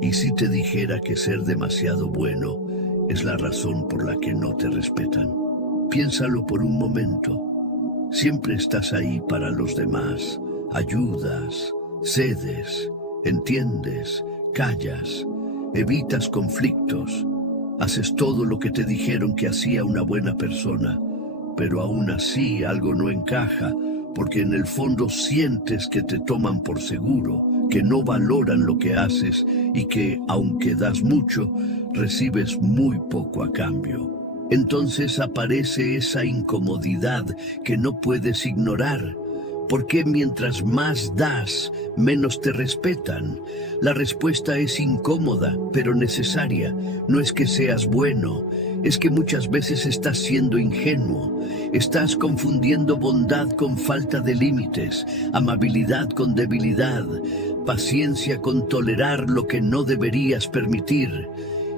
¿Y si te dijera que ser demasiado bueno es la razón por la que no te respetan? Piénsalo por un momento. Siempre estás ahí para los demás, ayudas, cedes, entiendes, callas, evitas conflictos, haces todo lo que te dijeron que hacía una buena persona, pero aún así algo no encaja, porque en el fondo sientes que te toman por seguro, que no valoran lo que haces y que, aunque das mucho, recibes muy poco a cambio. Entonces aparece esa incomodidad que no puedes ignorar. ¿Por qué mientras más das, menos te respetan? La respuesta es incómoda, pero necesaria. No es que seas bueno, es que muchas veces estás siendo ingenuo. Estás confundiendo bondad con falta de límites, amabilidad con debilidad, paciencia con tolerar lo que no deberías permitir.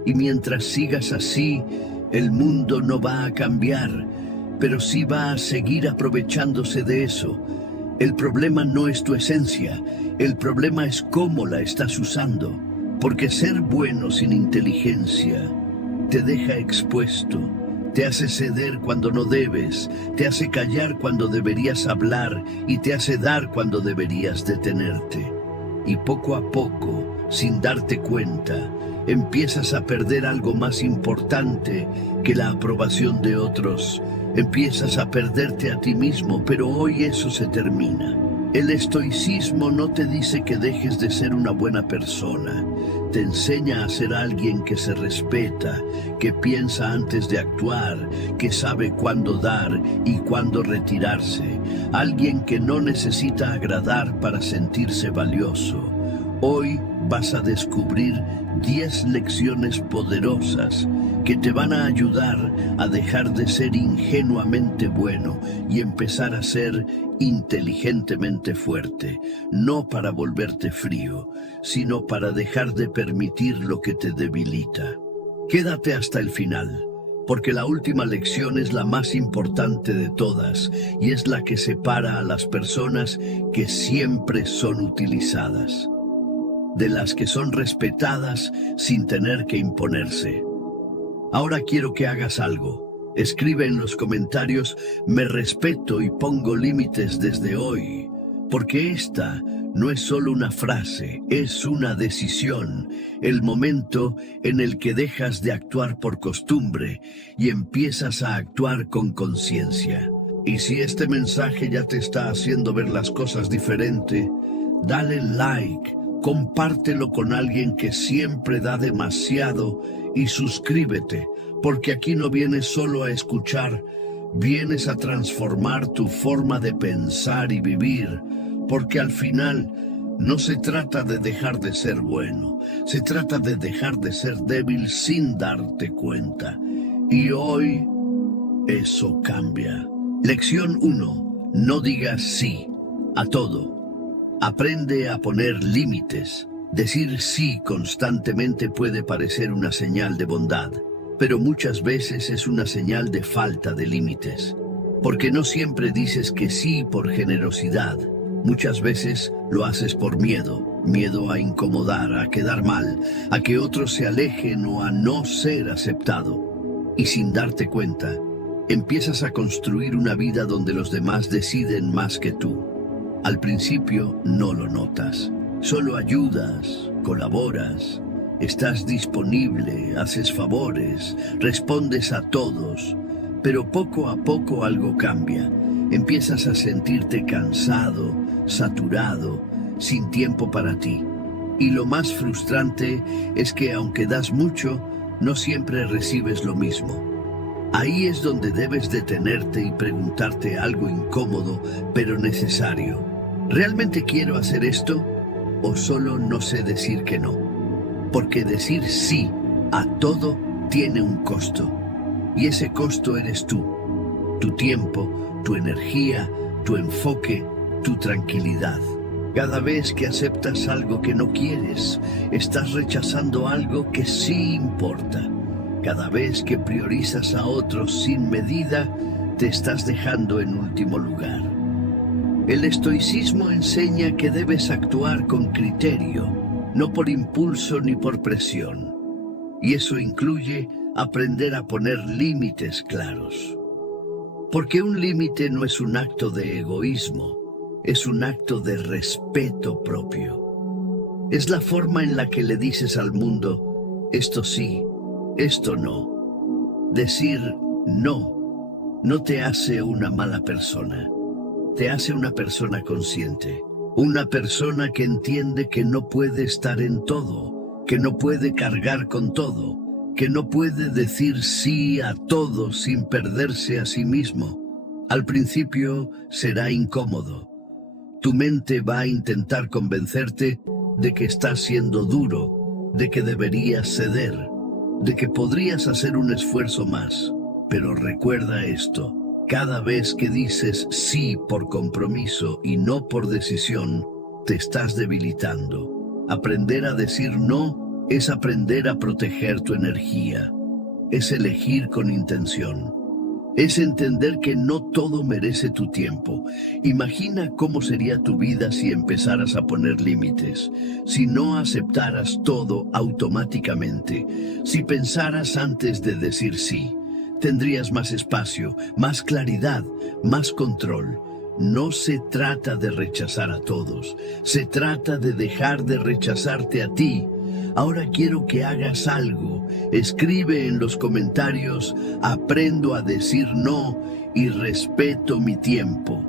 Y mientras sigas así, el mundo no va a cambiar, pero sí va a seguir aprovechándose de eso. El problema no es tu esencia, el problema es cómo la estás usando. Porque ser bueno sin inteligencia te deja expuesto, te hace ceder cuando no debes, te hace callar cuando deberías hablar y te hace dar cuando deberías detenerte. Y poco a poco, sin darte cuenta, empiezas a perder algo más importante que la aprobación de otros. Empiezas a perderte a ti mismo, pero hoy eso se termina. El estoicismo no te dice que dejes de ser una buena persona. Te enseña a ser alguien que se respeta, que piensa antes de actuar, que sabe cuándo dar y cuándo retirarse. Alguien que no necesita agradar para sentirse valioso. Hoy vas a descubrir 10 lecciones poderosas que te van a ayudar a dejar de ser ingenuamente bueno y empezar a ser inteligentemente fuerte, no para volverte frío, sino para dejar de permitir lo que te debilita. Quédate hasta el final, porque la última lección es la más importante de todas y es la que separa a las personas que siempre son utilizadas de las que son respetadas sin tener que imponerse. Ahora quiero que hagas algo. Escribe en los comentarios, me respeto y pongo límites desde hoy, porque esta no es solo una frase, es una decisión, el momento en el que dejas de actuar por costumbre y empiezas a actuar con conciencia. Y si este mensaje ya te está haciendo ver las cosas diferente, dale like, compártelo con alguien que siempre da demasiado y suscríbete, porque aquí no vienes solo a escuchar, vienes a transformar tu forma de pensar y vivir, porque al final no se trata de dejar de ser bueno, se trata de dejar de ser débil sin darte cuenta. Y hoy eso cambia. Lección 1. No digas sí a todo. Aprende a poner límites. Decir sí constantemente puede parecer una señal de bondad, pero muchas veces es una señal de falta de límites. Porque no siempre dices que sí por generosidad. Muchas veces lo haces por miedo. Miedo a incomodar, a quedar mal, a que otros se alejen o a no ser aceptado. Y sin darte cuenta, empiezas a construir una vida donde los demás deciden más que tú. Al principio no lo notas, solo ayudas, colaboras, estás disponible, haces favores, respondes a todos, pero poco a poco algo cambia. Empiezas a sentirte cansado, saturado, sin tiempo para ti. Y lo más frustrante es que aunque das mucho, no siempre recibes lo mismo. Ahí es donde debes detenerte y preguntarte algo incómodo, pero necesario. ¿Realmente quiero hacer esto? ¿O solo no sé decir que no? Porque decir sí a todo tiene un costo. Y ese costo eres tú. Tu tiempo, tu energía, tu enfoque, tu tranquilidad. Cada vez que aceptas algo que no quieres, estás rechazando algo que sí importa. Cada vez que priorizas a otros sin medida, te estás dejando en último lugar. El estoicismo enseña que debes actuar con criterio, no por impulso ni por presión. Y eso incluye aprender a poner límites claros. Porque un límite no es un acto de egoísmo, es un acto de respeto propio. Es la forma en la que le dices al mundo, esto sí, esto no. Decir no te hace una mala persona, te hace una persona consciente, una persona que entiende que no puede estar en todo, que no puede cargar con todo, que no puede decir sí a todo sin perderse a sí mismo. Al principio será incómodo. Tu mente va a intentar convencerte de que estás siendo duro, de que deberías ceder, de que podrías hacer un esfuerzo más. Pero recuerda esto, cada vez que dices sí por compromiso y no por decisión, te estás debilitando. Aprender a decir no es aprender a proteger tu energía, es elegir con intención. Es entender que no todo merece tu tiempo. Imagina cómo sería tu vida si empezaras a poner límites, si no aceptaras todo automáticamente, si pensaras antes de decir sí. Tendrías más espacio, más claridad, más control. No se trata de rechazar a todos, se trata de dejar de rechazarte a ti. Ahora quiero que hagas algo. Escribe en los comentarios, aprendo a decir no y respeto mi tiempo.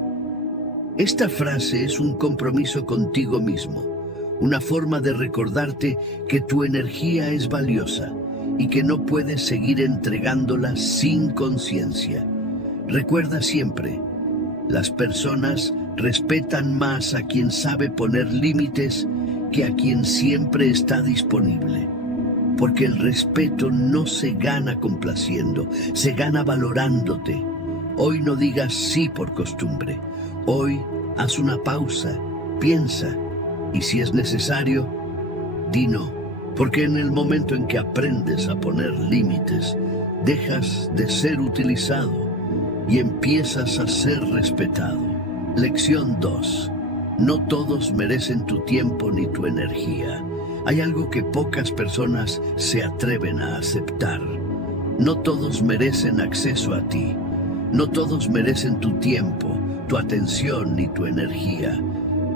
Esta frase es un compromiso contigo mismo, una forma de recordarte que tu energía es valiosa y que no puedes seguir entregándola sin conciencia. Recuerda siempre, las personas respetan más a quien sabe poner límites que a quien siempre está disponible. Porque el respeto no se gana complaciendo, se gana valorándote. Hoy no digas sí por costumbre. Hoy haz una pausa, piensa y si es necesario, di no. Porque en el momento en que aprendes a poner límites, dejas de ser utilizado y empiezas a ser respetado. Lección 2. No todos merecen tu tiempo ni tu energía. Hay algo que pocas personas se atreven a aceptar. No todos merecen acceso a ti. No todos merecen tu tiempo, tu atención ni tu energía.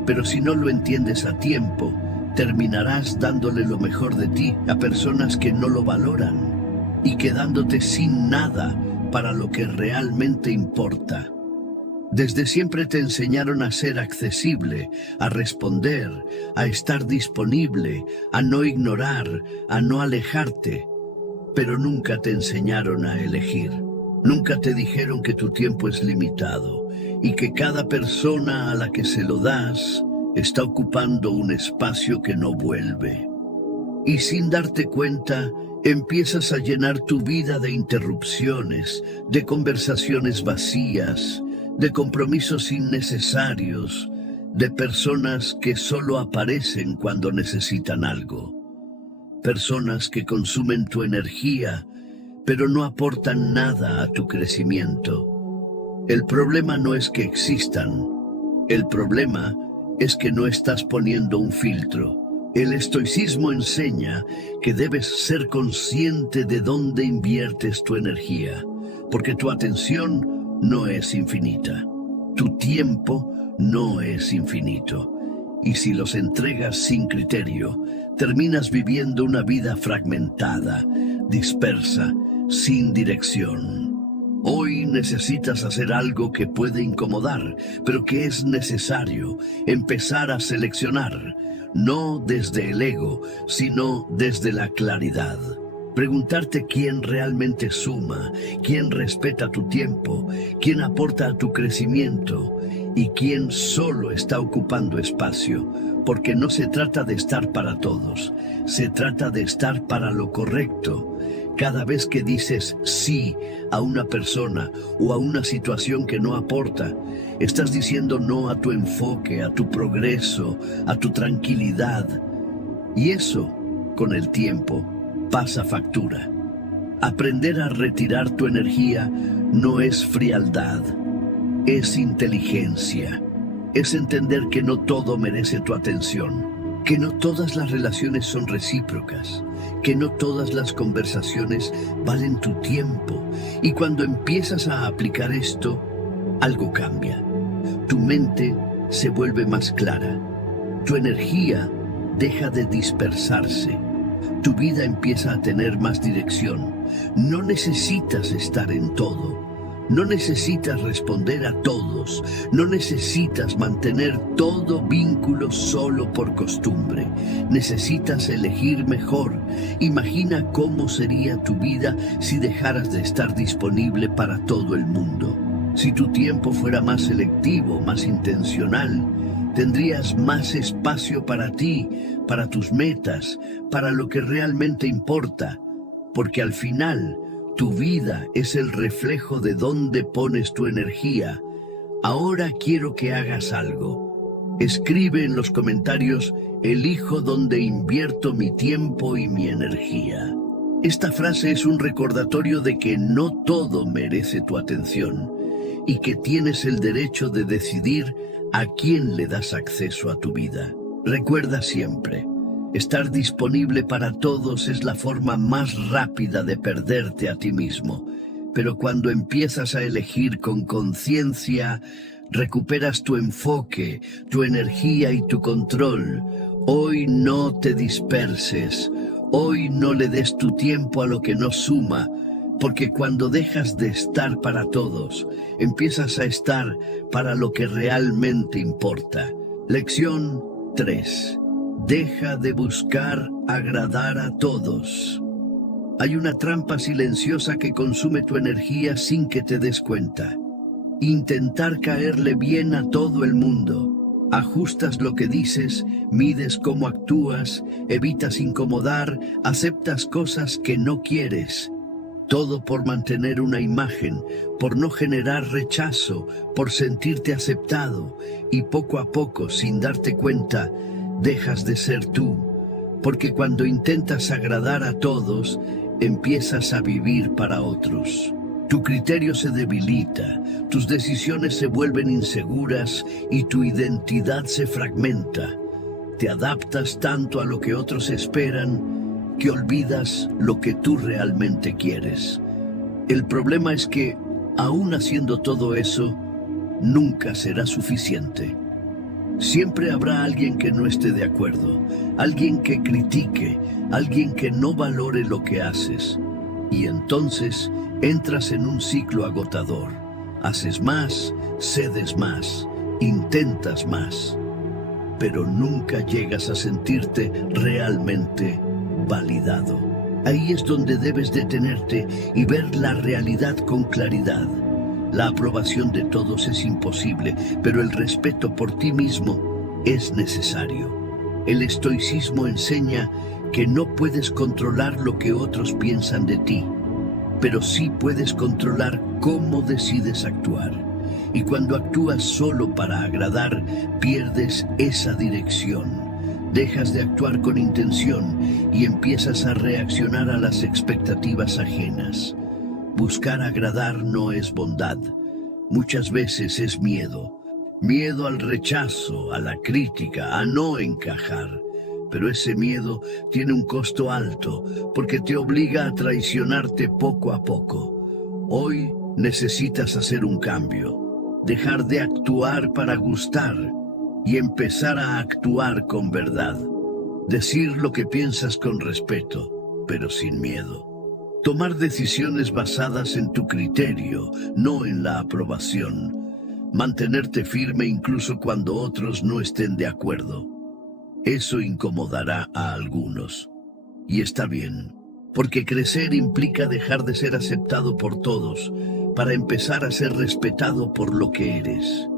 Pero si no lo entiendes a tiempo, terminarás dándole lo mejor de ti a personas que no lo valoran y quedándote sin nada para lo que realmente importa. Desde siempre te enseñaron a ser accesible, a responder, a estar disponible, a no ignorar, a no alejarte. Pero nunca te enseñaron a elegir. Nunca te dijeron que tu tiempo es limitado y que cada persona a la que se lo das está ocupando un espacio que no vuelve. Y sin darte cuenta, empiezas a llenar tu vida de interrupciones, de conversaciones vacías, de compromisos innecesarios, de personas que solo aparecen cuando necesitan algo. Personas que consumen tu energía, pero no aportan nada a tu crecimiento. El problema no es que existan, el problema es que no estás poniendo un filtro. El estoicismo enseña que debes ser consciente de dónde inviertes tu energía, porque tu atención no es infinita. Tu tiempo no es infinito. Y si los entregas sin criterio, terminas viviendo una vida fragmentada, dispersa, sin dirección. Hoy necesitas hacer algo que puede incomodar, pero que es necesario: empezar a seleccionar, no desde el ego, sino desde la claridad. Preguntarte quién realmente suma, quién respeta tu tiempo, quién aporta a tu crecimiento y quién solo está ocupando espacio, porque no se trata de estar para todos, se trata de estar para lo correcto. Cada vez que dices sí a una persona o a una situación que no aporta, estás diciendo no a tu enfoque, a tu progreso, a tu tranquilidad. Y eso, con el tiempo, pasa factura. Aprender a retirar tu energía no es frialdad, es inteligencia. Es entender que no todo merece tu atención, que no todas las relaciones son recíprocas, que no todas las conversaciones valen tu tiempo. Y cuando empiezas a aplicar esto, algo cambia. Tu mente se vuelve más clara, tu energía deja de dispersarse, tu vida empieza a tener más dirección. No necesitas estar en todo. No necesitas responder a todos, no necesitas mantener todo vínculo solo por costumbre. Necesitas elegir mejor. Imagina cómo sería tu vida si dejaras de estar disponible para todo el mundo. Si tu tiempo fuera más selectivo, más intencional, tendrías más espacio para ti, para tus metas, para lo que realmente importa, porque al final, tu vida es el reflejo de dónde pones tu energía. Ahora quiero que hagas algo. Escribe en los comentarios: elijo dónde invierto mi tiempo y mi energía. Esta frase es un recordatorio de que no todo merece tu atención y que tienes el derecho de decidir a quién le das acceso a tu vida. Recuerda siempre: estar disponible para todos es la forma más rápida de perderte a ti mismo. Pero cuando empiezas a elegir con conciencia, recuperas tu enfoque, tu energía y tu control. Hoy no te disperses. Hoy no le des tu tiempo a lo que no suma. Porque cuando dejas de estar para todos, empiezas a estar para lo que realmente importa. Lección 3. Deja de buscar agradar a todos. Hay una trampa silenciosa que consume tu energía sin que te des cuenta. Intentar caerle bien a todo el mundo. Ajustas lo que dices, mides cómo actúas, evitas incomodar, aceptas cosas que no quieres. Todo por mantener una imagen, por no generar rechazo, por sentirte aceptado. Y poco a poco, sin darte cuenta, dejas de ser tú, porque cuando intentas agradar a todos, empiezas a vivir para otros. Tu criterio se debilita, tus decisiones se vuelven inseguras y tu identidad se fragmenta. Te adaptas tanto a lo que otros esperan que olvidas lo que tú realmente quieres. El problema es que, aún haciendo todo eso, nunca será suficiente. Siempre habrá alguien que no esté de acuerdo, alguien que critique, alguien que no valore lo que haces. Y entonces entras en un ciclo agotador. Haces más, cedes más, intentas más, pero nunca llegas a sentirte realmente validado. Ahí es donde debes detenerte y ver la realidad con claridad. La aprobación de todos es imposible, pero el respeto por ti mismo es necesario. El estoicismo enseña que no puedes controlar lo que otros piensan de ti, pero sí puedes controlar cómo decides actuar. Y cuando actúas solo para agradar, pierdes esa dirección. Dejas de actuar con intención y empiezas a reaccionar a las expectativas ajenas. Buscar agradar no es bondad. Muchas veces es miedo. Miedo al rechazo, a la crítica, a no encajar. Pero ese miedo tiene un costo alto porque te obliga a traicionarte poco a poco. Hoy necesitas hacer un cambio. Dejar de actuar para gustar y empezar a actuar con verdad. Decir lo que piensas con respeto, pero sin miedo. Tomar decisiones basadas en tu criterio, no en la aprobación. Mantenerte firme incluso cuando otros no estén de acuerdo. Eso incomodará a algunos. Y está bien, porque crecer implica dejar de ser aceptado por todos para empezar a ser respetado por lo que eres.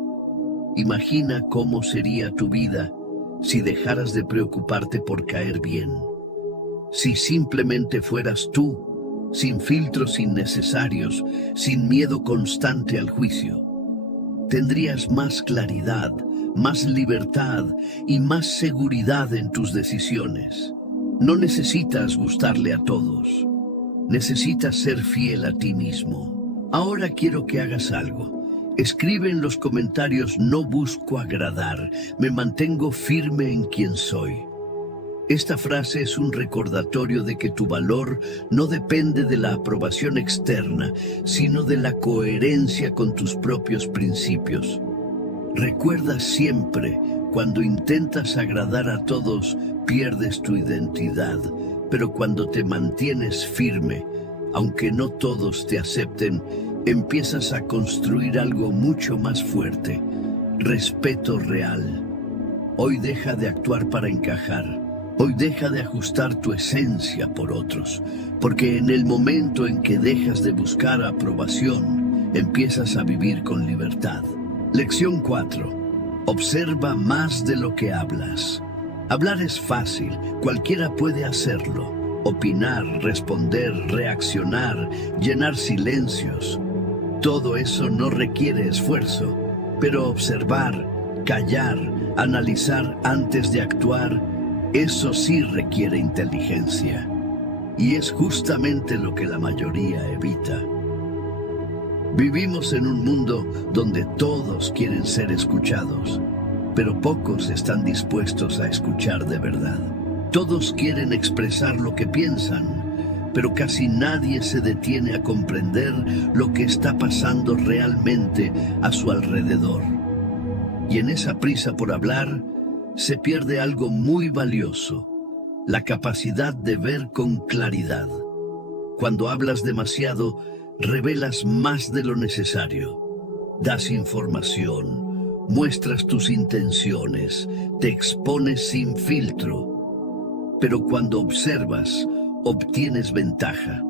Imagina cómo sería tu vida si dejaras de preocuparte por caer bien. Si simplemente fueras tú, sin filtros innecesarios, sin miedo constante al juicio. Tendrías más claridad, más libertad y más seguridad en tus decisiones. No necesitas gustarle a todos. Necesitas ser fiel a ti mismo. Ahora quiero que hagas algo. Escribe en los comentarios: no busco agradar, me mantengo firme en quien soy. Esta frase es un recordatorio de que tu valor no depende de la aprobación externa, sino de la coherencia con tus propios principios. Recuerda siempre, cuando intentas agradar a todos, pierdes tu identidad, pero cuando te mantienes firme, aunque no todos te acepten, empiezas a construir algo mucho más fuerte: respeto real. Hoy deja de actuar para encajar. Hoy deja de ajustar tu esencia por otros, porque en el momento en que dejas de buscar aprobación, empiezas a vivir con libertad. Lección 4. Observa más de lo que hablas. Hablar es fácil, cualquiera puede hacerlo. Opinar, responder, reaccionar, llenar silencios. Todo eso no requiere esfuerzo, pero observar, callar, analizar antes de actuar, eso sí requiere inteligencia. Y es justamente lo que la mayoría evita. Vivimos en un mundo donde todos quieren ser escuchados, pero pocos están dispuestos a escuchar de verdad. Todos quieren expresar lo que piensan, pero casi nadie se detiene a comprender lo que está pasando realmente a su alrededor. Y en esa prisa por hablar, se pierde algo muy valioso: la capacidad de ver con claridad. Cuando hablas demasiado, revelas más de lo necesario. Das información, muestras tus intenciones, te expones sin filtro. Pero cuando observas, obtienes ventaja.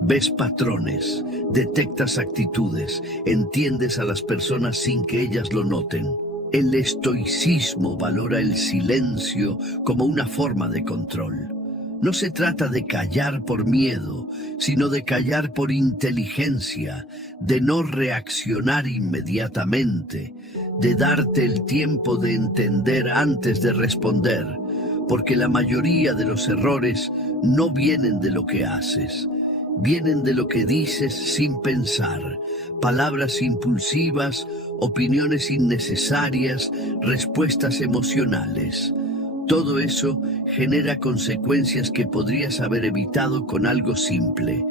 Ves patrones, detectas actitudes, entiendes a las personas sin que ellas lo noten. El estoicismo valora el silencio como una forma de control. No se trata de callar por miedo, sino de callar por inteligencia, de no reaccionar inmediatamente, de darte el tiempo de entender antes de responder, porque la mayoría de los errores no vienen de lo que haces. Vienen de lo que dices sin pensar, palabras impulsivas, opiniones innecesarias, respuestas emocionales. Todo eso genera consecuencias que podrías haber evitado con algo simple: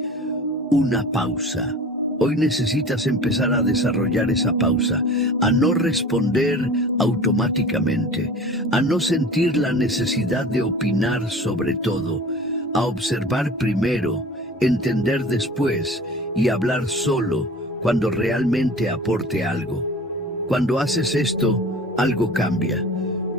una pausa. Hoy necesitas empezar a desarrollar esa pausa, a no responder automáticamente, a no sentir la necesidad de opinar sobre todo, a observar primero, entender después y hablar solo cuando realmente aporte algo. Cuando haces esto, algo cambia.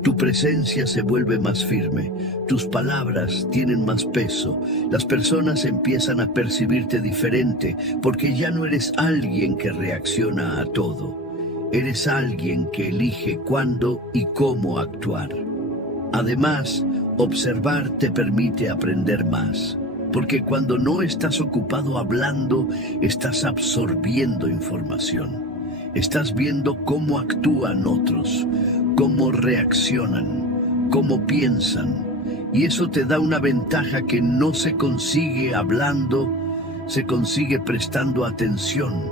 Tu presencia se vuelve más firme, tus palabras tienen más peso, las personas empiezan a percibirte diferente, porque ya no eres alguien que reacciona a todo. Eres alguien que elige cuándo y cómo actuar. Además, observar te permite aprender más. Porque cuando no estás ocupado hablando, estás absorbiendo información. Estás viendo cómo actúan otros, cómo reaccionan, cómo piensan. Y eso te da una ventaja que no se consigue hablando, se consigue prestando atención.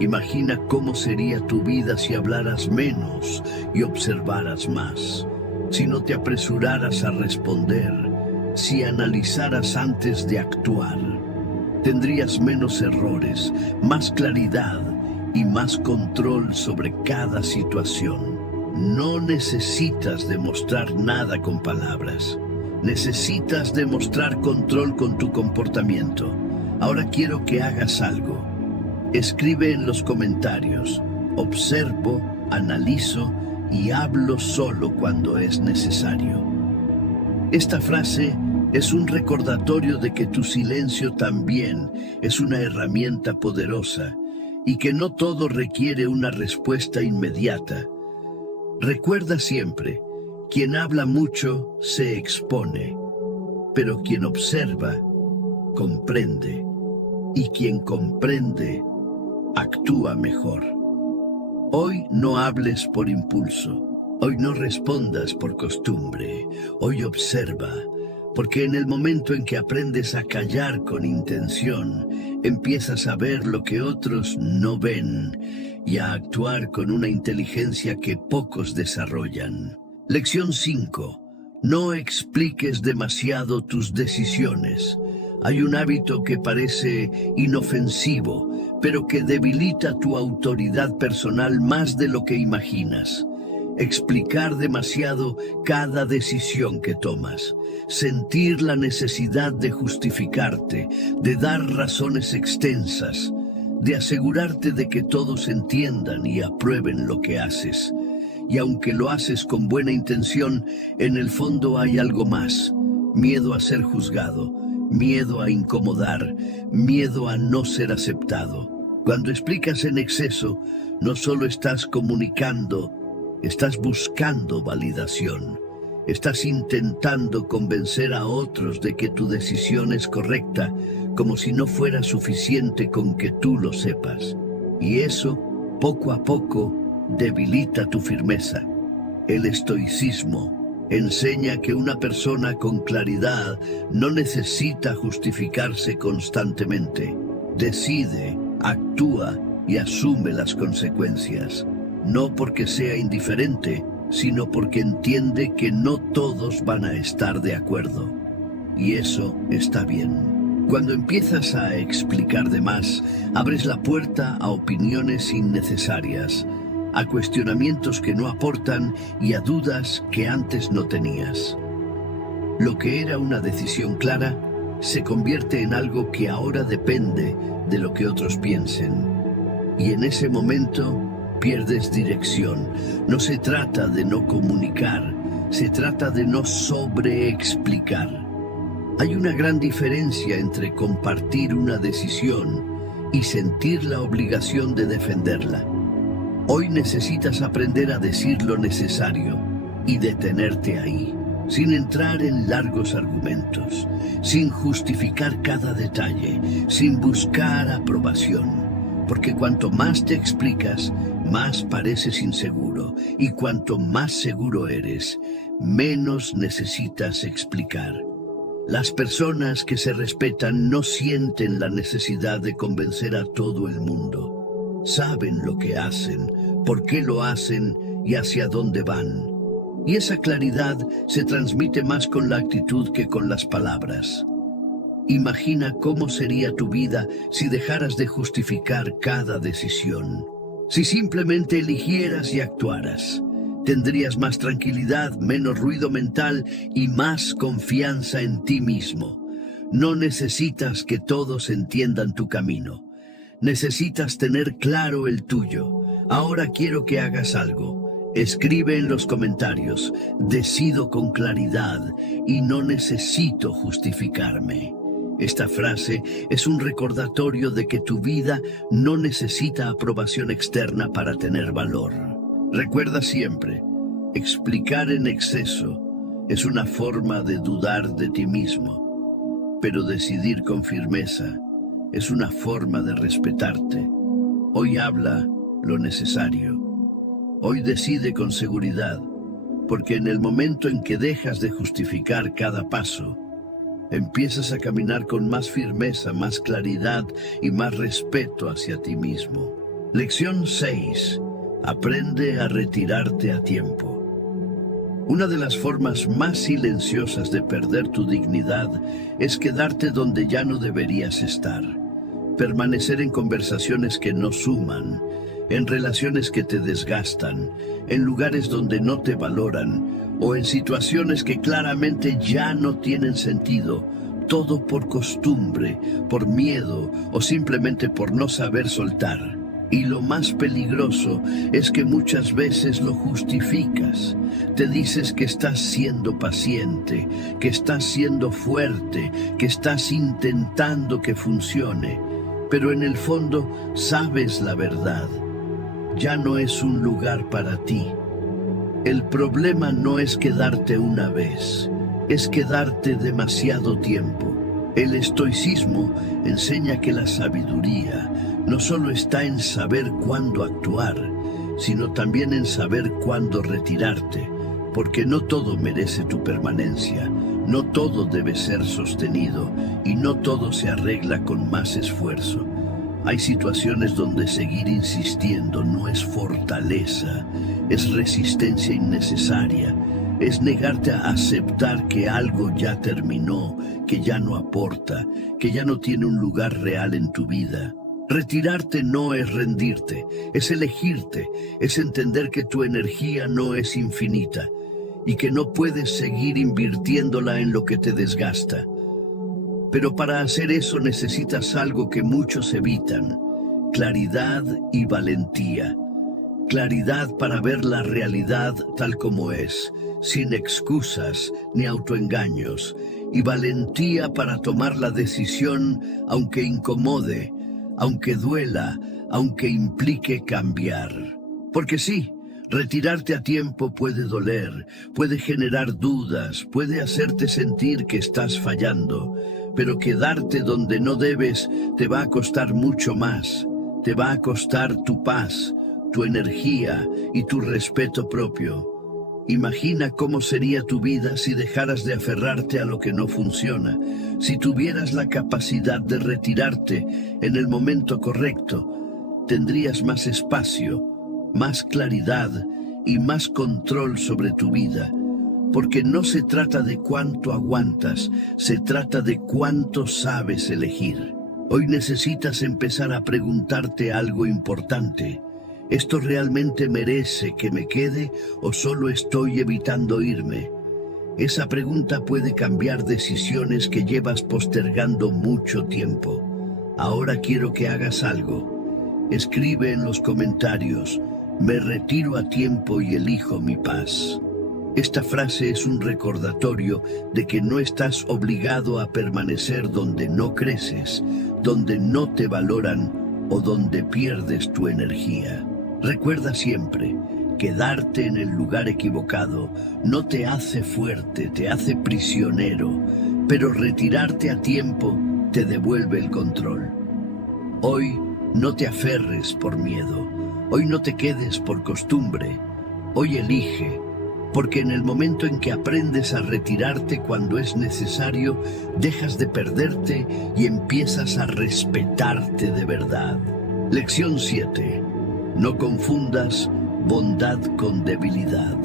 Imagina cómo sería tu vida si hablaras menos y observaras más. Si no te apresuraras a responder, si analizaras antes de actuar, tendrías menos errores, más claridad y más control sobre cada situación. No necesitas demostrar nada con palabras. Necesitas demostrar control con tu comportamiento. Ahora quiero que hagas algo. Escribe en los comentarios: observo, analizo y hablo solo cuando es necesario. Esta frase es un recordatorio de que tu silencio también es una herramienta poderosa y que no todo requiere una respuesta inmediata. Recuerda siempre: quien habla mucho se expone, pero quien observa comprende, y quien comprende actúa mejor. Hoy no hables por impulso. Hoy no respondas por costumbre. Hoy observa, porque en el momento en que aprendes a callar con intención, empiezas a ver lo que otros no ven y a actuar con una inteligencia que pocos desarrollan. Lección 5. No expliques demasiado tus decisiones. Hay un hábito que parece inofensivo, pero que debilita tu autoridad personal más de lo que imaginas. Explicar demasiado cada decisión que tomas. Sentir la necesidad de justificarte, de dar razones extensas, de asegurarte de que todos entiendan y aprueben lo que haces. Y aunque lo haces con buena intención, en el fondo hay algo más. Miedo a ser juzgado, miedo a incomodar, miedo a no ser aceptado. Cuando explicas en exceso, no solo estás comunicando, estás buscando validación. Estás intentando convencer a otros de que tu decisión es correcta, como si no fuera suficiente con que tú lo sepas. Y eso, poco a poco, debilita tu firmeza. El estoicismo enseña que una persona con claridad no necesita justificarse constantemente. Decide, actúa y asume las consecuencias. No porque sea indiferente, sino porque entiende que no todos van a estar de acuerdo. Y eso está bien. Cuando empiezas a explicar de más, abres la puerta a opiniones innecesarias, a cuestionamientos que no aportan y a dudas que antes no tenías. Lo que era una decisión clara se convierte en algo que ahora depende de lo que otros piensen. Y en ese momento pierdes dirección. No se trata de no comunicar, se trata de no sobreexplicar. Hay una gran diferencia entre compartir una decisión y sentir la obligación de defenderla. Hoy necesitas aprender a decir lo necesario y detenerte ahí, sin entrar en largos argumentos, sin justificar cada detalle, sin buscar aprobación. Porque cuanto más te explicas, más pareces inseguro, y cuanto más seguro eres, menos necesitas explicar. Las personas que se respetan no sienten la necesidad de convencer a todo el mundo. Saben lo que hacen, por qué lo hacen y hacia dónde van. Y esa claridad se transmite más con la actitud que con las palabras. Imagina cómo sería tu vida si dejaras de justificar cada decisión. Si simplemente eligieras y actuaras, tendrías más tranquilidad, menos ruido mental y más confianza en ti mismo. No necesitas que todos entiendan tu camino. Necesitas tener claro el tuyo. Ahora quiero que hagas algo. Escribe en los comentarios, decido con claridad y no necesito justificarme. Esta frase es un recordatorio de que tu vida no necesita aprobación externa para tener valor. Recuerda siempre, explicar en exceso es una forma de dudar de ti mismo, pero decidir con firmeza es una forma de respetarte. Hoy habla lo necesario. Hoy decide con seguridad, porque en el momento en que dejas de justificar cada paso, empiezas a caminar con más firmeza, más claridad y más respeto hacia ti mismo. Lección 6. Aprende a retirarte a tiempo. Una de las formas más silenciosas de perder tu dignidad es quedarte donde ya no deberías estar. Permanecer en conversaciones que no suman, en relaciones que te desgastan, en lugares donde no te valoran o en situaciones que claramente ya no tienen sentido, todo por costumbre, por miedo o simplemente por no saber soltar. Y lo más peligroso es que muchas veces lo justificas. Te dices que estás siendo paciente, que estás siendo fuerte, que estás intentando que funcione. Pero en el fondo sabes la verdad. Ya no es un lugar para ti. El problema no es quedarte una vez, es quedarte demasiado tiempo. El estoicismo enseña que la sabiduría no solo está en saber cuándo actuar, sino también en saber cuándo retirarte, porque no todo merece tu permanencia, no todo debe ser sostenido y no todo se arregla con más esfuerzo. Hay situaciones donde seguir insistiendo no es fortaleza, es resistencia innecesaria. Es negarte a aceptar que algo ya terminó, que ya no aporta, que ya no tiene un lugar real en tu vida. Retirarte no es rendirte, es elegirte, es entender que tu energía no es infinita y que no puedes seguir invirtiéndola en lo que te desgasta. Pero para hacer eso necesitas algo que muchos evitan: claridad y valentía. Claridad para ver la realidad tal como es, sin excusas ni autoengaños, y valentía para tomar la decisión aunque incomode, aunque duela, aunque implique cambiar. Porque sí, retirarte a tiempo puede doler, puede generar dudas, puede hacerte sentir que estás fallando, pero quedarte donde no debes te va a costar mucho más. Te va a costar tu paz, tu energía y tu respeto propio. Imagina cómo sería tu vida si dejaras de aferrarte a lo que no funciona, si tuvieras la capacidad de retirarte en el momento correcto. Tendrías más espacio, más claridad y más control sobre tu vida, porque no se trata de cuánto aguantas, se trata de cuánto sabes elegir. Hoy necesitas empezar a preguntarte algo importante. ¿Esto realmente merece que me quede o solo estoy evitando irme? Esa pregunta puede cambiar decisiones que llevas postergando mucho tiempo. Ahora quiero que hagas algo. Escribe en los comentarios: me retiro a tiempo y elijo mi paz. Esta frase es un recordatorio de que no estás obligado a permanecer donde no creces, donde no te valoran o donde pierdes tu energía. Recuerda siempre, quedarte en el lugar equivocado no te hace fuerte, te hace prisionero, pero retirarte a tiempo te devuelve el control. Hoy no te aferres por miedo, hoy no te quedes por costumbre, hoy elige. Porque en el momento en que aprendes a retirarte cuando es necesario, dejas de perderte y empiezas a respetarte de verdad. Lección 7. No confundas bondad con debilidad.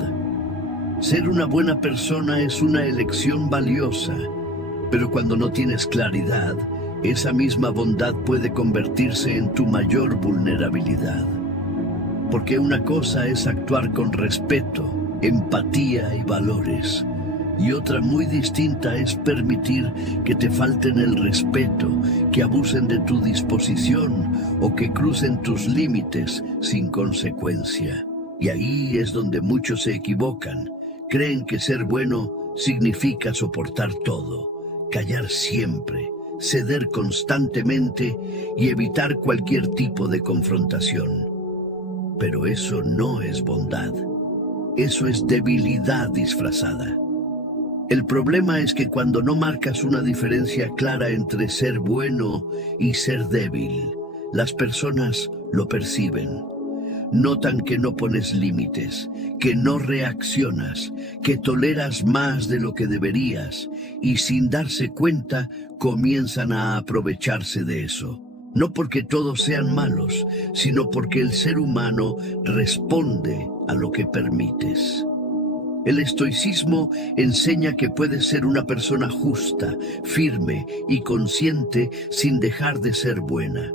Ser una buena persona es una elección valiosa, pero cuando no tienes claridad, esa misma bondad puede convertirse en tu mayor vulnerabilidad. Porque una cosa es actuar con respeto, empatía y valores, y otra muy distinta es permitir que te falten el respeto, que abusen de tu disposición o que crucen tus límites sin consecuencia. Y ahí es donde muchos se equivocan. Creen que ser bueno significa soportar todo, callar siempre, ceder constantemente y evitar cualquier tipo de confrontación. Pero eso no es bondad. Eso es debilidad disfrazada. El problema es que cuando no marcas una diferencia clara entre ser bueno y ser débil, las personas lo perciben. Notan que no pones límites, que no reaccionas, que toleras más de lo que deberías, y sin darse cuenta comienzan a aprovecharse de eso. No porque todos sean malos, sino porque el ser humano responde a lo que permites. El estoicismo enseña que puedes ser una persona justa, firme y consciente sin dejar de ser buena.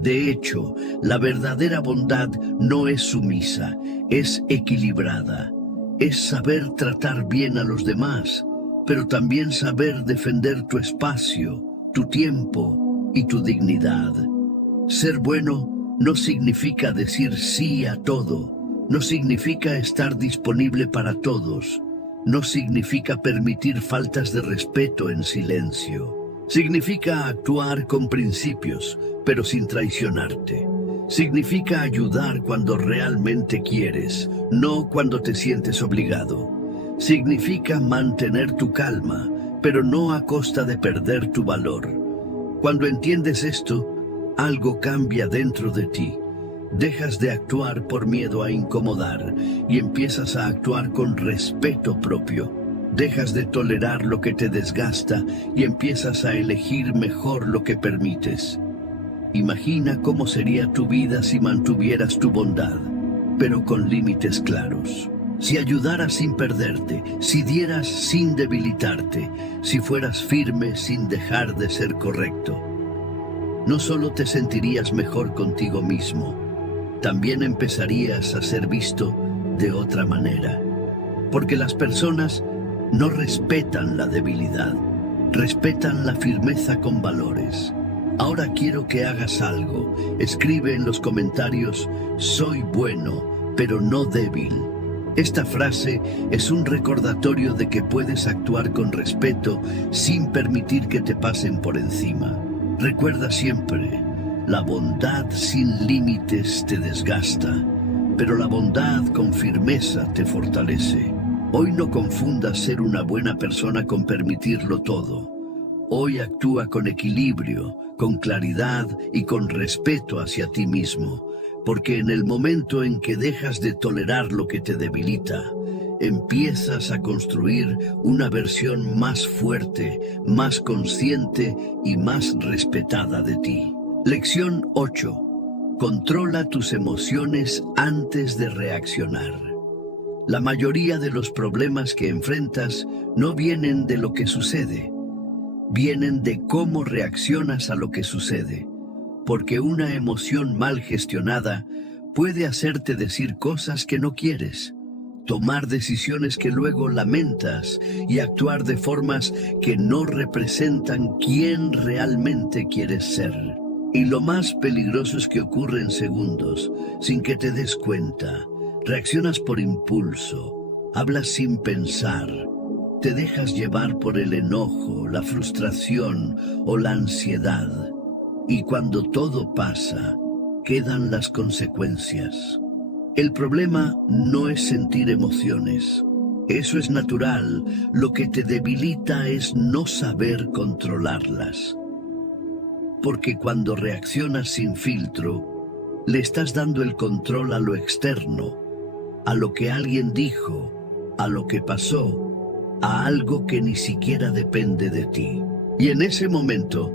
De hecho, la verdadera bondad no es sumisa, es equilibrada. Es saber tratar bien a los demás, pero también saber defender tu espacio, tu tiempo y tu dignidad. Ser bueno no significa decir sí a todo, no significa estar disponible para todos, no significa permitir faltas de respeto en silencio. Significa actuar con principios, pero sin traicionarte. Significa ayudar cuando realmente quieres, no cuando te sientes obligado. Significa mantener tu calma, pero no a costa de perder tu valor. Cuando entiendes esto, algo cambia dentro de ti. Dejas de actuar por miedo a incomodar y empiezas a actuar con respeto propio. Dejas de tolerar lo que te desgasta y empiezas a elegir mejor lo que permites. Imagina cómo sería tu vida si mantuvieras tu bondad, pero con límites claros. Si ayudaras sin perderte, si dieras sin debilitarte, si fueras firme sin dejar de ser correcto, no solo te sentirías mejor contigo mismo, también empezarías a ser visto de otra manera. Porque las personas no respetan la debilidad, respetan la firmeza con valores. Ahora quiero que hagas algo. Escribe en los comentarios: soy bueno, pero no débil. Esta frase es un recordatorio de que puedes actuar con respeto sin permitir que te pasen por encima. Recuerda siempre, la bondad sin límites te desgasta, pero la bondad con firmeza te fortalece. Hoy no confundas ser una buena persona con permitirlo todo. Hoy actúa con equilibrio, con claridad y con respeto hacia ti mismo, porque en el momento en que dejas de tolerar lo que te debilita, empiezas a construir una versión más fuerte, más consciente y más respetada de ti. Lección 8. Controla tus emociones antes de reaccionar. La mayoría de los problemas que enfrentas no vienen de lo que sucede, vienen de cómo reaccionas a lo que sucede, porque una emoción mal gestionada puede hacerte decir cosas que no quieres, tomar decisiones que luego lamentas y actuar de formas que no representan quién realmente quieres ser. Y lo más peligroso es que ocurre en segundos, sin que te des cuenta. Reaccionas por impulso, hablas sin pensar, te dejas llevar por el enojo, la frustración o la ansiedad. Y cuando todo pasa, quedan las consecuencias. El problema no es sentir emociones. Eso es natural. Lo que te debilita es no saber controlarlas. Porque cuando reaccionas sin filtro, le estás dando el control a lo externo, a lo que alguien dijo, a lo que pasó, a algo que ni siquiera depende de ti. Y en ese momento,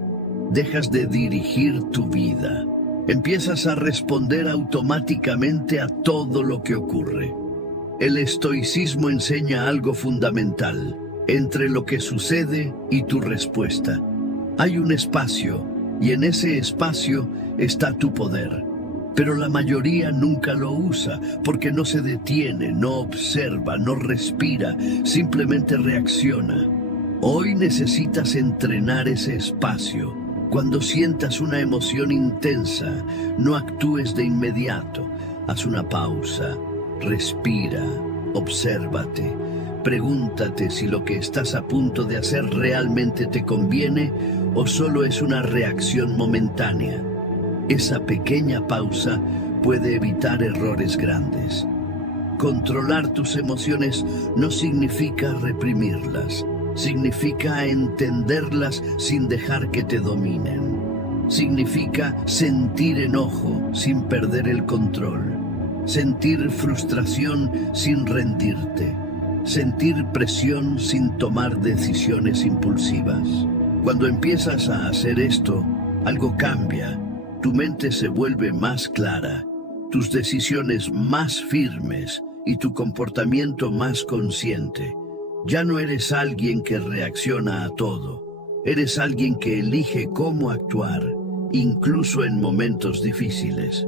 dejas de dirigir tu vida. Empiezas a responder automáticamente a todo lo que ocurre. El estoicismo enseña algo fundamental entre lo que sucede y tu respuesta. Hay un espacio, y en ese espacio está tu poder. Pero la mayoría nunca lo usa, porque no se detiene, no observa, no respira, simplemente reacciona. Hoy necesitas entrenar ese espacio. Cuando sientas una emoción intensa, no actúes de inmediato. Haz una pausa, respira, obsérvate. Pregúntate si lo que estás a punto de hacer realmente te conviene o solo es una reacción momentánea. Esa pequeña pausa puede evitar errores grandes. Controlar tus emociones no significa reprimirlas. Significa entenderlas sin dejar que te dominen. Significa sentir enojo sin perder el control. Sentir frustración sin rendirte. Sentir presión sin tomar decisiones impulsivas. Cuando empiezas a hacer esto, algo cambia. Tu mente se vuelve más clara, tus decisiones más firmes y tu comportamiento más consciente. Ya no eres alguien que reacciona a todo. Eres alguien que elige cómo actuar, incluso en momentos difíciles.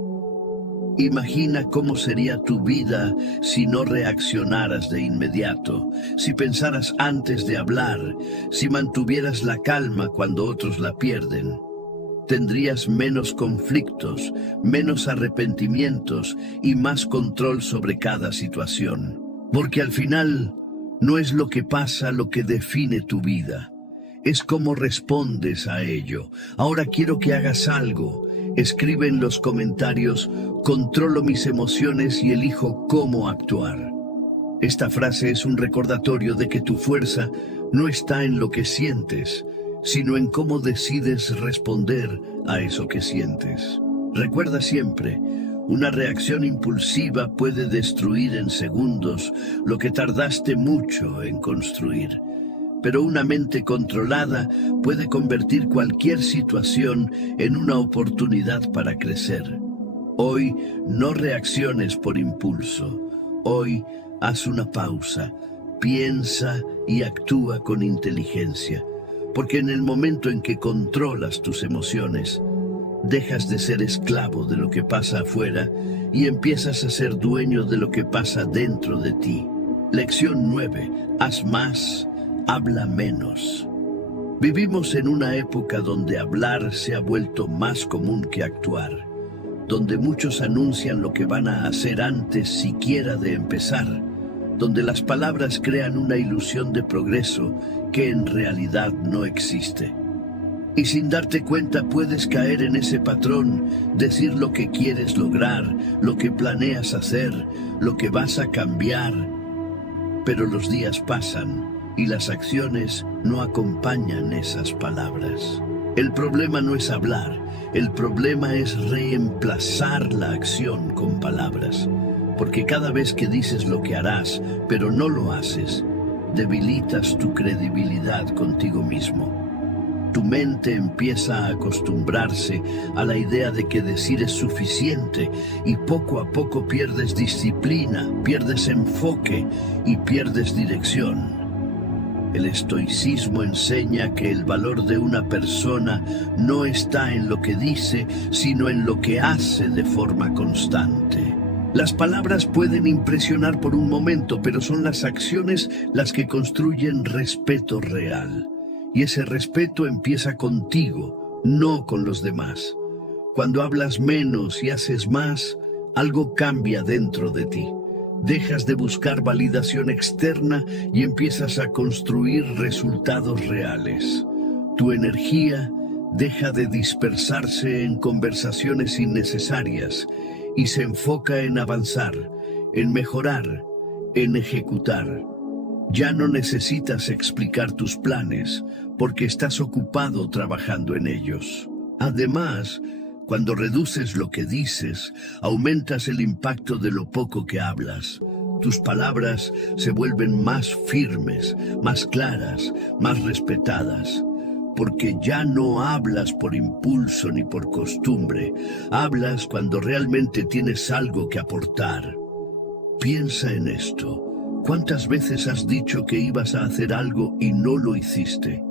Imagina cómo sería tu vida si no reaccionaras de inmediato, si pensaras antes de hablar, si mantuvieras la calma cuando otros la pierden. Tendrías menos conflictos, menos arrepentimientos y más control sobre cada situación. Porque al final, no es lo que pasa lo que define tu vida. Es cómo respondes a ello. Ahora quiero que hagas algo. Escribe en los comentarios: controlo mis emociones y elijo cómo actuar. Esta frase es un recordatorio de que tu fuerza no está en lo que sientes, sino en cómo decides responder a eso que sientes. Recuerda siempre, una reacción impulsiva puede destruir en segundos lo que tardaste mucho en construir. Pero una mente controlada puede convertir cualquier situación en una oportunidad para crecer. Hoy no reacciones por impulso. Hoy Haz una pausa, piensa y actúa con inteligencia, porque en el momento en que controlas tus emociones, dejas de ser esclavo de lo que pasa afuera y empiezas a ser dueño de lo que pasa dentro de ti. Lección 9. Haz más, habla menos. Vivimos en una época donde hablar se ha vuelto más común que actuar, donde muchos anuncian lo que van a hacer antes siquiera de empezar, donde las palabras crean una ilusión de progreso que en realidad no existe. Y sin darte cuenta puedes caer en ese patrón, decir lo que quieres lograr, lo que planeas hacer, lo que vas a cambiar. Pero los días pasan y las acciones no acompañan esas palabras. El problema no es hablar, el problema es reemplazar la acción con palabras. Porque cada vez que dices lo que harás, pero no lo haces, debilitas tu credibilidad contigo mismo. Tu mente empieza a acostumbrarse a la idea de que decir es suficiente y poco a poco pierdes disciplina, pierdes enfoque y pierdes dirección. El estoicismo enseña que el valor de una persona no está en lo que dice, sino en lo que hace de forma constante. Las palabras pueden impresionar por un momento, pero son las acciones las que construyen respeto real. Y ese respeto empieza contigo, no con los demás. Cuando hablas menos y haces más, algo cambia dentro de ti. Dejas de buscar validación externa y empiezas a construir resultados reales. Tu energía deja de dispersarse en conversaciones innecesarias y se enfoca en avanzar, en mejorar, en ejecutar. Ya no necesitas explicar tus planes porque estás ocupado trabajando en ellos. Además, cuando reduces lo que dices, aumentas el impacto de lo poco que hablas. Tus palabras se vuelven más firmes, más claras, más respetadas. Porque ya no hablas por impulso ni por costumbre. Hablas cuando realmente tienes algo que aportar. Piensa en esto. ¿Cuántas veces has dicho que ibas a hacer algo y no lo hiciste?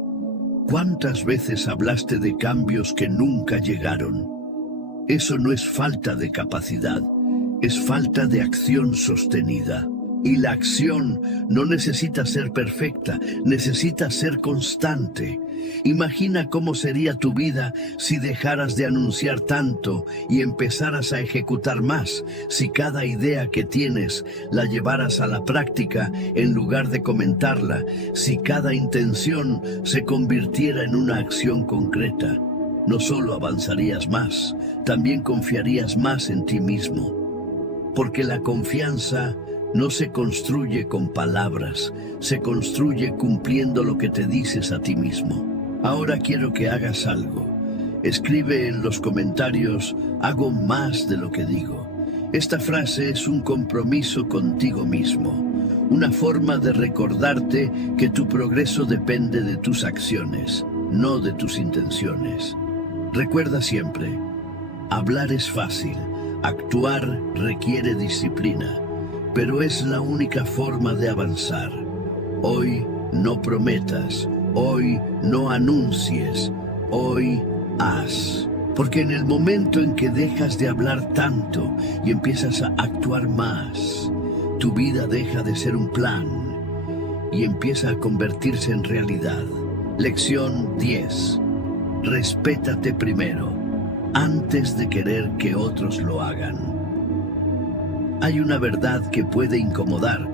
¿Cuántas veces hablaste de cambios que nunca llegaron? Eso no es falta de capacidad, es falta de acción sostenida. Y la acción no necesita ser perfecta, necesita ser constante. Imagina cómo sería tu vida si dejaras de anunciar tanto y empezaras a ejecutar más, si cada idea que tienes la llevaras a la práctica en lugar de comentarla, si cada intención se convirtiera en una acción concreta. No solo avanzarías más, también confiarías más en ti mismo. Porque la confianza no se construye con palabras, se construye cumpliendo lo que te dices a ti mismo. Ahora quiero que hagas algo. Escribe en los comentarios, hago más de lo que digo. Esta frase es un compromiso contigo mismo, una forma de recordarte que tu progreso depende de tus acciones, no de tus intenciones. Recuerda siempre, hablar es fácil, actuar requiere disciplina. Pero es la única forma de avanzar. Hoy no prometas, hoy no anuncies, hoy haz. Porque en el momento en que dejas de hablar tanto y empiezas a actuar más, tu vida deja de ser un plan y empieza a convertirse en realidad. Lección 10. Respétate primero, antes de querer que otros lo hagan. Hay una verdad que puede incomodar,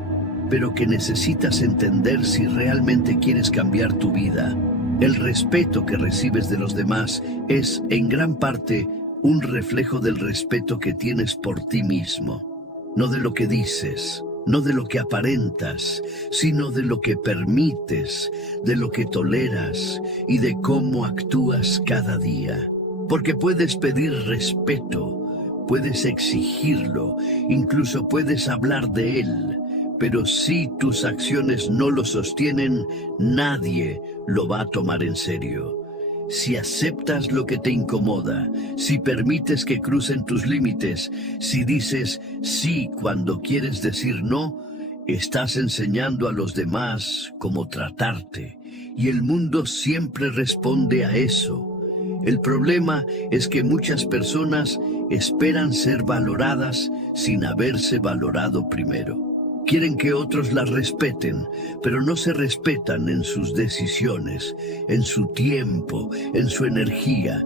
pero que necesitas entender si realmente quieres cambiar tu vida. El respeto que recibes de los demás es, en gran parte, un reflejo del respeto que tienes por ti mismo. No de lo que dices, no de lo que aparentas, sino de lo que permites, de lo que toleras y de cómo actúas cada día. Porque puedes pedir respeto, puedes exigirlo, incluso puedes hablar de él, pero si tus acciones no lo sostienen, nadie lo va a tomar en serio. Si aceptas lo que te incomoda, si permites que crucen tus límites, si dices sí cuando quieres decir no, Estás enseñando a los demás cómo tratarte, y el mundo siempre responde a eso. El problema es que muchas personas esperan ser valoradas sin haberse valorado primero. Quieren que otros las respeten, pero no se respetan en sus decisiones, en su tiempo, en su energía.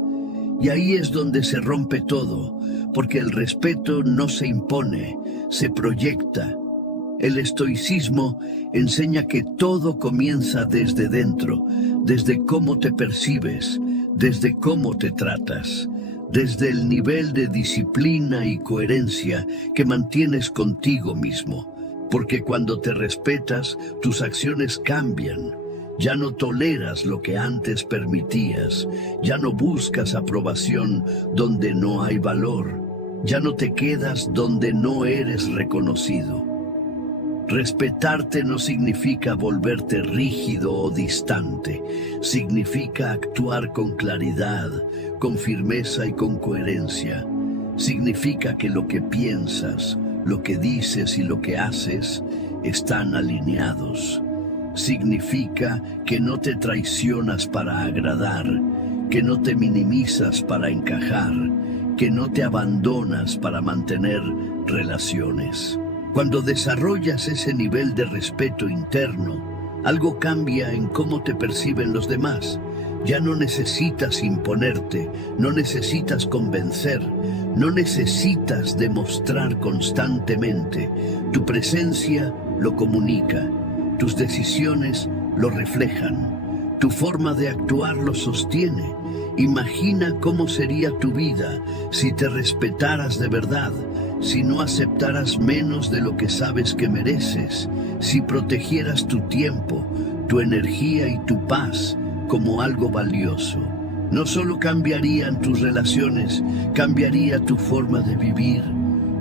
Y ahí es donde se rompe todo, porque el respeto no se impone, se proyecta. El estoicismo enseña que todo comienza desde dentro, desde cómo te percibes, desde cómo te tratas, desde el nivel de disciplina y coherencia que mantienes contigo mismo. Porque cuando te respetas, tus acciones cambian. Ya no toleras lo que antes permitías, ya no buscas aprobación donde no hay valor, ya no te quedas donde no eres reconocido. Respetarte no significa volverte rígido o distante, significa actuar con claridad, con firmeza y con coherencia. Significa que lo que piensas, lo que dices y lo que haces están alineados. Significa que no te traicionas para agradar, que no te minimizas para encajar, que no te abandonas para mantener relaciones. Cuando desarrollas ese nivel de respeto interno, algo cambia en cómo te perciben los demás. Ya no necesitas imponerte, no necesitas convencer, no necesitas demostrar constantemente. Tu presencia lo comunica, tus decisiones lo reflejan, tu forma de actuar lo sostiene. Imagina cómo sería tu vida si te respetaras de verdad, si no aceptaras menos de lo que sabes que mereces, si protegieras tu tiempo, tu energía y tu paz como algo valioso. No solo cambiarían tus relaciones, cambiaría tu forma de vivir,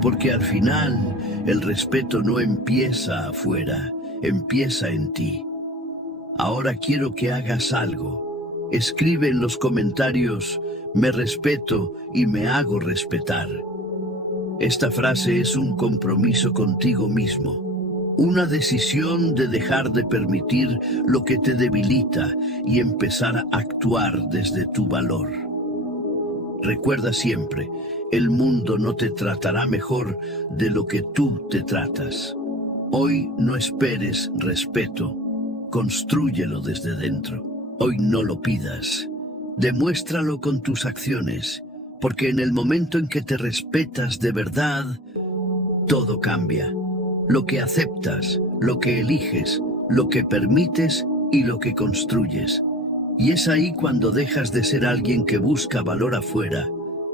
porque al final el respeto no empieza afuera, empieza en ti. Ahora quiero que hagas algo. Escribe en los comentarios: me respeto y me hago respetar. Esta frase es un compromiso contigo mismo. Una decisión de dejar de permitir lo que te debilita y empezar a actuar desde tu valor. Recuerda siempre, el mundo no te tratará mejor de lo que tú te tratas. Hoy no esperes respeto, constrúyelo desde dentro. Hoy no lo pidas, demuéstralo con tus acciones, porque en el momento en que te respetas de verdad, todo cambia. Lo que aceptas, lo que eliges, lo que permites y lo que construyes. Y es ahí cuando dejas de ser alguien que busca valor afuera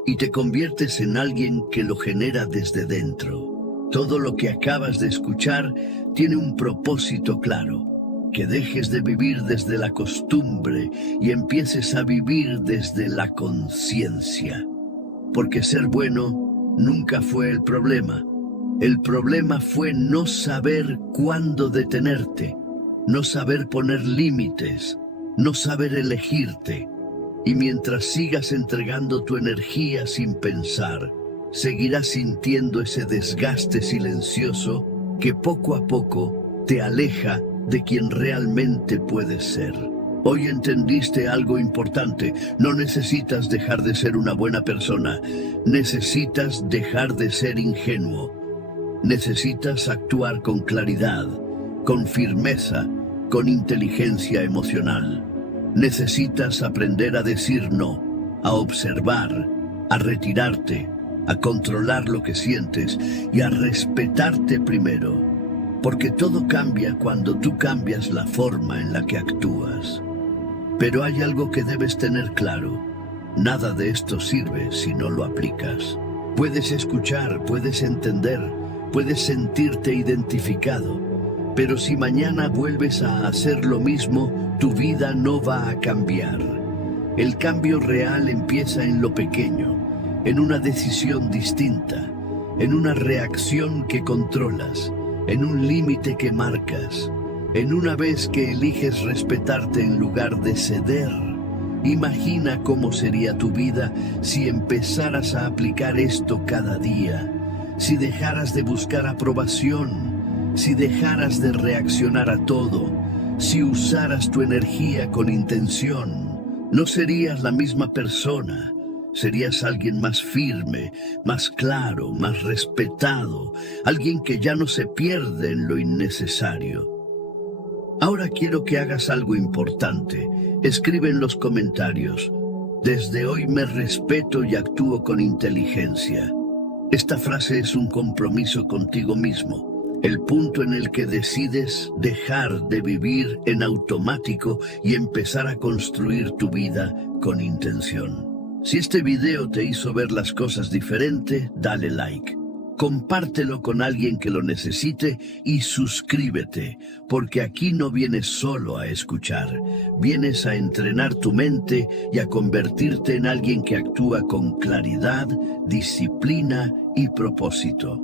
y te conviertes en alguien que lo genera desde dentro. Todo lo que acabas de escuchar tiene un propósito claro: que dejes de vivir desde la costumbre y empieces a vivir desde la conciencia. Porque ser bueno nunca fue el problema. El problema fue no saber cuándo detenerte, no saber poner límites, no saber elegirte. Y mientras sigas entregando tu energía sin pensar, seguirás sintiendo ese desgaste silencioso que poco a poco te aleja de quien realmente puedes ser. Hoy entendiste algo importante: no necesitas dejar de ser una buena persona, necesitas dejar de ser ingenuo. Necesitas actuar con claridad, con firmeza, con inteligencia emocional. Necesitas aprender a decir no, a observar, a retirarte, a controlar lo que sientes y a respetarte primero. Porque todo cambia cuando tú cambias la forma en la que actúas. Pero hay algo que debes tener claro: nada de esto sirve si no lo aplicas. Puedes escuchar, puedes entender, puedes sentirte identificado, pero si mañana vuelves a hacer lo mismo, tu vida no va a cambiar. El cambio real empieza en lo pequeño, en una decisión distinta, en una reacción que controlas, en un límite que marcas, en una vez que eliges respetarte en lugar de ceder. Imagina cómo sería tu vida si empezaras a aplicar esto cada día, si dejaras de buscar aprobación, Si dejaras de reaccionar a todo, si usaras tu energía con intención, no serías la misma persona. Serías alguien más firme, más claro, más respetado, alguien que ya no se pierde en lo innecesario. Ahora quiero que hagas algo importante. Escribe en los comentarios: desde hoy me respeto y actúo con inteligencia. Esta frase es un compromiso contigo mismo, el punto en el que decides dejar de vivir en automático y empezar a construir tu vida con intención. Si este video te hizo ver las cosas diferente, dale like. Compártelo con alguien que lo necesite y suscríbete, porque aquí no vienes solo a escuchar, vienes a entrenar tu mente y a convertirte en alguien que actúa con claridad, disciplina y propósito.